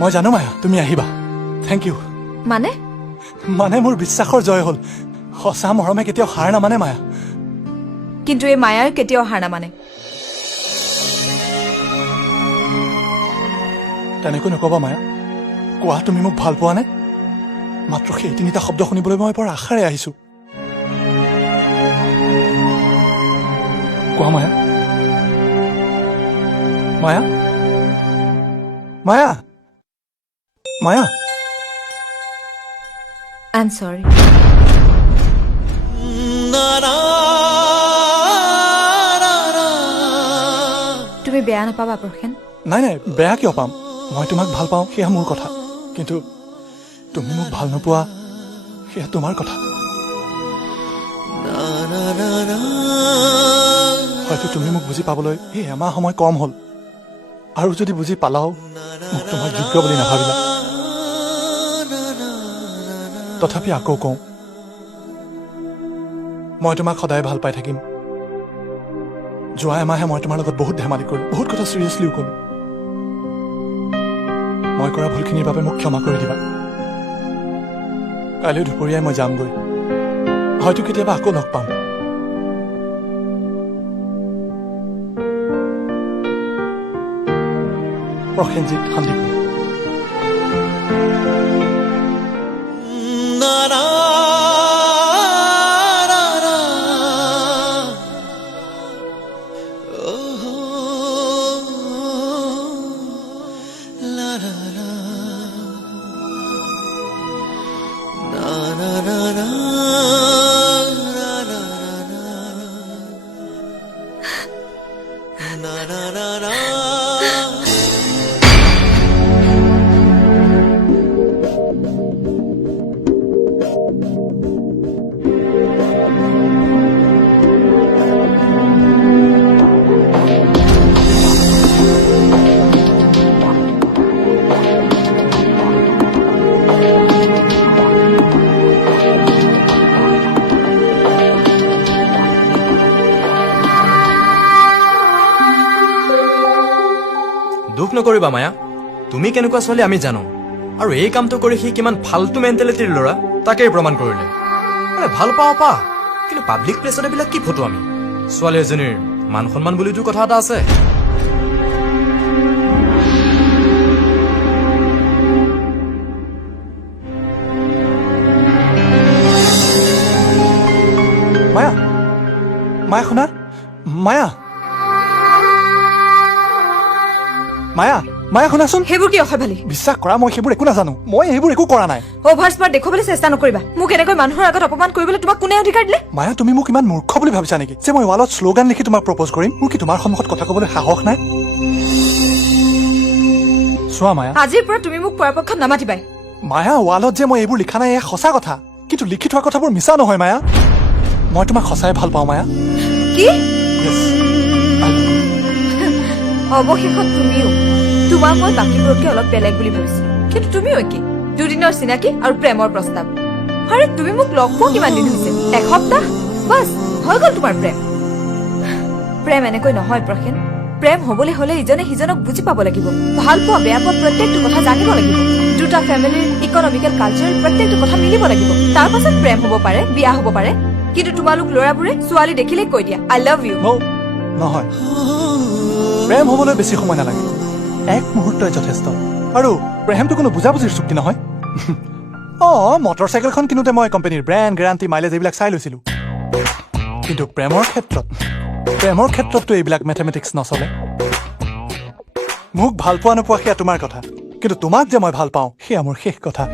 মই জানো মায়া তুমি আহিবা থেংক ইউ মানে মোৰ বিশ্বাসৰ জয় হ'ল সঁচা মৰমে কেতিয়াও হাৰ নামানে মায়া কিন্তু এই মায়াৰ কেতিয়াও হাৰ নামানে তেনেকৈ নকবা মায়া কোৱা তুমি মোক ভাল পোৱা নে মাত্ৰ সেই তিনিটা শব্দ শুনিবলৈ মই বৰ আশাৰে আহিছো কোৱা মায়া মায়া মায়া মায়া আই এম সৰি তুমি বেয়া নাপাবা প্ৰসেন নাই বেয়া কিয় পাম মই তোমাক ভাল পাওঁ সেয়া মোৰ কথা কিন্তু তুমি মোক ভাল নোপোৱা সেয়া তোমাৰ কথা হয়তো তুমি মোক বুজি পাবলৈ এই এমাহ সময় কম হ'ল আৰু যদি বুজি পালাও মোক তোমাক যোগ্য বুলি নাভাবিলা তথাপি আকৌ কওঁ মই তোমাক সদায় ভাল পাই থাকিম যোৱা এমাহে মই তোমাৰ লগত বহুত ধেমালি কৰিলো বহুত কথা চিৰিয়াছলিও ক'লো মই কৰা ভুলখিনিৰ বাবে মোক ক্ষমা কৰি দিবা কাইলৈ দুপৰীয়াই মই যামগৈ হয়তো কেতিয়াবা আকৌ লগ পাম প্ৰসেনজিৎ সন্দিকৈ দুখ নকৰিবা মায়া তুমি কেনেকুৱা ছোৱালী আমি জানো আৰু এই কামটো কৰি সি কিমান ফাল্টু মেণ্টেলিটিৰ ল'ৰা তাকেই প্ৰমাণ কৰিলে মানে ভাল পাওঁ পা কিন্তু পাব্লিক প্লেচত এইবিলাক কি ফটো আমি ছোৱালী এজনীৰ মান সন্মান বুলিতো কথা এটা আছে মায়া মায়া শুনা মায়া মায়া মায়া শুনাচোন সেইবোৰ কি অসভ্যালি বিশ্বাস কৰা মই সেইবোৰ একো নাজানো মই এইবোৰ একো কৰা নাই অভাৰ স্মাৰ্ট দেখুৱাবলৈ চেষ্টা নকৰিবা মোক এনেকৈ মানুহৰ আগত অপমান কৰিবলৈ তোমাক কোনে অধিকাৰ দিলে মায়া তুমি মোক ইমান মূৰ্খ বুলি ভাবিছা নেকি যে মই ৱালত শ্লোগান লিখি তোমাক প্ৰপ'জ কৰিম মোৰ কি তোমাৰ সন্মুখত কথা ক'বলৈ সাহস নাই চোৱা মায়া আজিৰ পৰা তুমি মোক পৰাপক্ষত নামাতিবাই মায়া ৱালত যে মই এইবোৰ লিখা নাই এয়া সঁচা কথা কিন্তু লিখি থোৱা কথাবোৰ মিছা নহয় মায়া মই তোমাক সঁচাই ভাল পাওঁ মায়া কি Yes, I love you. অৱশেষত তুমিও তোমাক মই বাকীবোৰতকৈ অলপ বেলেগ বুলি ভাবিছিলো কিন্তু তুমিও কি দুদিনৰ চিনাকি আৰু প্ৰেমৰ প্ৰস্তাৱ আৰে তুমি মোক লগ পোৱা কিমান দিন হৈছে এসপ্তাহ বাছ হৈ গ'ল তোমাৰ প্ৰেম এনেকৈ নহয় প্ৰসেন প্ৰেম হবলৈ হলে ইজনে সিজনক বুজি পাব লাগিব ভাল পোৱা বেয়া পোৱা প্ৰত্যেকটো কথা জানিব লাগিব দুটা ফেমিলিৰ ইকনমিকেল কালচাৰ প্ৰত্যেকটো কথা মিলিব লাগিব তাৰ পাছত প্ৰেম হ'ব পাৰে বিয়া হ'ব পাৰে কিন্তু তোমালোক ল'ৰাবোৰে ছোৱালী দেখিলে কৈ দিয়া আই লাভ ইউ নহয় প্ৰেম হ'বলৈ বেছি সময় নালাগে এক মুহূৰ্তই যথেষ্ট আৰু প্ৰেমটো কোনো বুজাবুজিৰ চুক্তি নহয় মটৰ চাইকেলখন কিনোতে মই কোম্পানীৰ ব্ৰেণ্ড গেৰাণ্টি মাইলেজ এইবিলাক চাই লৈছিলো কিন্তু প্ৰেমৰ ক্ষেত্ৰততো এইবিলাক মেথমেটিক্স নচলে মোক ভাল পোৱা নোপোৱা সেয়া তোমাৰ কথা কিন্তু তোমাক যে মই ভাল পাওঁ সেয়া মোৰ শেষ কথা